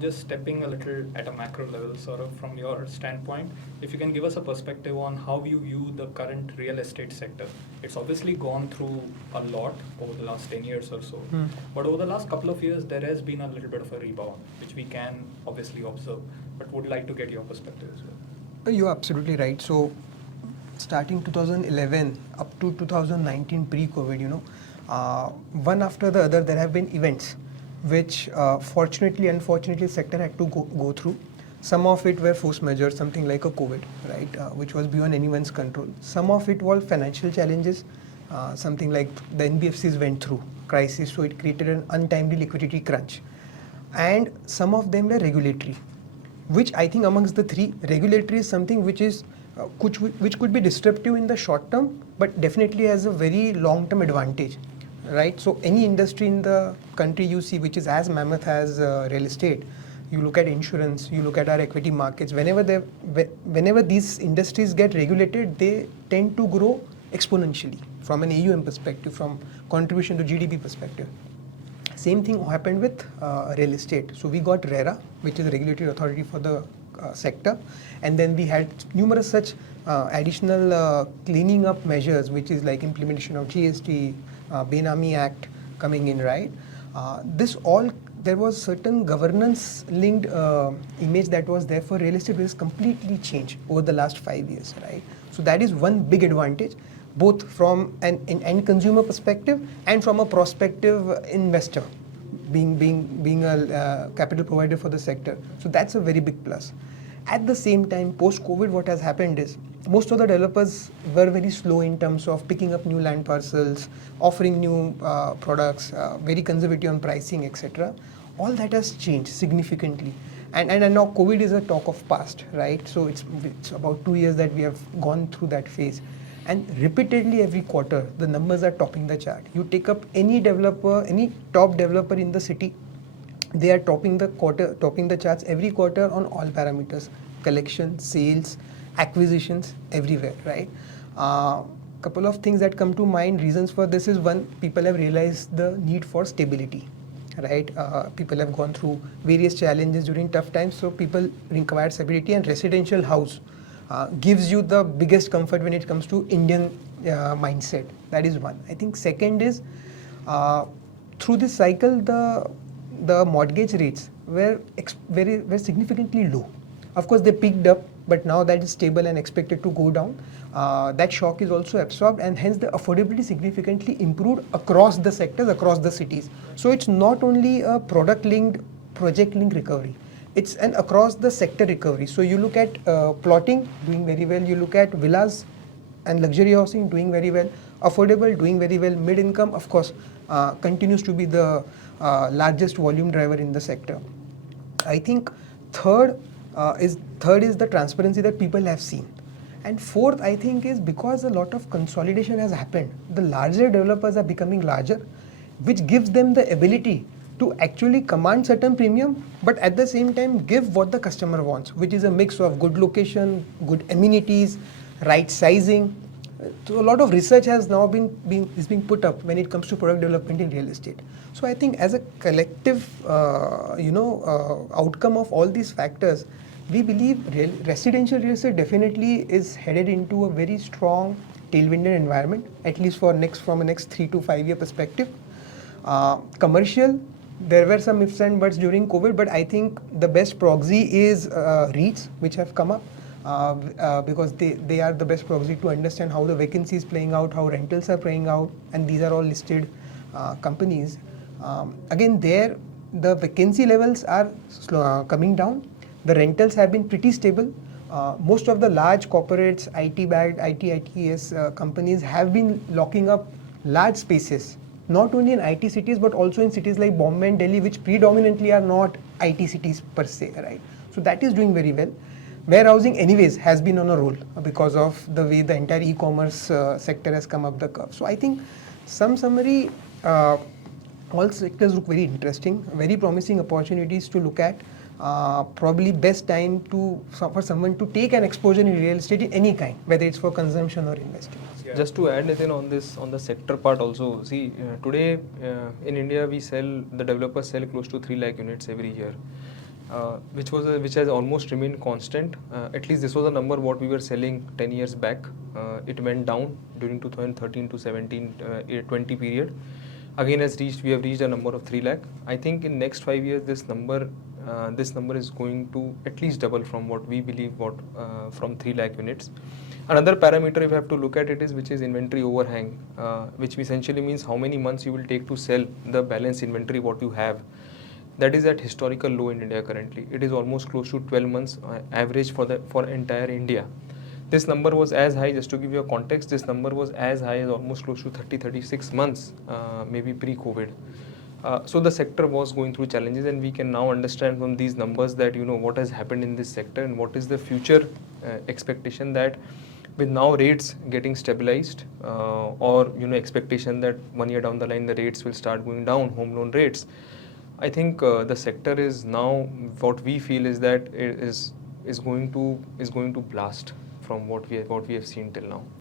Just stepping a little at a macro level, sort of from your standpoint, if you can give us a perspective on how you view the current real estate sector. It's obviously gone through a lot over the last 10 years or so, but over the last couple of years, there has been a little bit of a rebound, which we can obviously observe, but would like to get your perspective as well. You're absolutely right. So, starting 2011 up to 2019 pre-COVID, one after the other, there have been events which fortunately, unfortunately, the sector had to go through. Some of it were force majeure, something like a COVID, right, which was beyond anyone's control. Some of it was financial challenges, something like the NBFCs went through crisis, so it created an untimely liquidity crunch. And some of them were regulatory, which I think amongst the three, regulatory is something which is which could be disruptive in the short term, but definitely has a very long-term advantage, right? So any industry in the country you see which is as mammoth as real estate, you look at insurance, you look at our equity markets, whenever these industries get regulated, they tend to grow exponentially from an AUM perspective, from contribution to GDP perspective. Same thing happened with real estate. So we got RERA, which is a regulatory authority for the sector, and then we had numerous such additional cleaning up measures, which is like implementation of GST, Benami Act coming in, right? There was certain governance linked image that was there for real estate, which has completely changed over the last 5 years, right? So that is one big advantage, both from an end consumer perspective and from a prospective investor being a capital provider for the sector. So that's a very big plus. At the same time, post-COVID, what has happened is most of the developers were very slow in terms of picking up new land parcels, offering new products, very conservative on pricing, etc. All that has changed significantly. And now COVID is a talk of past, right? So it's about 2 years that we have gone through that phase. And repeatedly every quarter, the numbers are topping the chart. You take up any developer, any top developer in the city, they are topping the charts every quarter on all parameters: collection, sales, acquisitions, everywhere, right? Couple of things that come to mind. Reasons for this is, one, people have realized the need for stability, right? People have gone through various challenges during tough times, so people require stability, and residential house gives you the biggest comfort when it comes to Indian mindset. That is one. I think second is, through this cycle, the mortgage rates were significantly low. Of course, they picked up, but now that is stable and expected to go down. That shock is also absorbed, and hence the affordability significantly improved across the sectors, across the cities. So it's not only a product-linked, project-linked recovery. It's an across the sector recovery. So you look at plotting doing very well, you look at villas and luxury housing doing very well, affordable doing very well, mid-income, of course, continues to be the largest volume driver in the sector. I think third is the transparency that people have seen. And fourth, I think, is because a lot of consolidation has happened, the larger developers are becoming larger, which gives them the ability to actually command certain premium, but at the same time give what the customer wants, which is a mix of good location, good amenities, right sizing. So a lot of research has now been put up when it comes to product development in real estate. So I think as a collective, outcome of all these factors, we believe residential real estate definitely is headed into a very strong tailwinded environment, at least from a next 3 to 5 year perspective. Commercial, there were some ifs and buts during COVID, but I think the best proxy is REITs, which have come up because they are the best proxy to understand how the vacancy is playing out, how rentals are playing out, and these are all listed companies. Again, there the vacancy levels are coming down. The rentals have been pretty stable. Most of the large corporates, IT-backed, ITES companies have been locking up large spaces, not only in IT cities, but also in cities like Bombay and Delhi, which predominantly are not IT cities per se, right? So that is doing very well. Warehousing anyways has been on a roll because of the way the entire e-commerce sector has come up the curve. So I think some summary, all sectors look very interesting, very promising opportunities to look at. Probably best time for someone to take an exposure in real estate in any kind, whether it's for consumption or investing. Yeah. Just to add, Nitin, on the sector part also, see, today in India the developers sell close to 3 lakh units every year. which has almost remained constant. At least this was a number what we were selling 10 years back. It went down during 2013 to 17, 20 period. Again, we have reached a number of 3 lakh. I think in next 5 years, this number is going to at least double from what we believe, from 3 lakh units. Another parameter if you have to look at it is which is inventory overhang, which essentially means how many months you will take to sell the balance inventory what you have. That is at historical low in India currently. It is almost close to 12 months average for entire India. This number was as high, just to give you a context, this number was as high as almost close to 36 months, maybe pre-COVID. So the sector was going through challenges, and we can now understand from these numbers that what has happened in this sector and what is the future expectation, that with now rates getting stabilized, or expectation that 1 year down the line the rates will start going down, home loan rates. I think the sector is now, what we feel is that it is going to blast from what we have seen till now.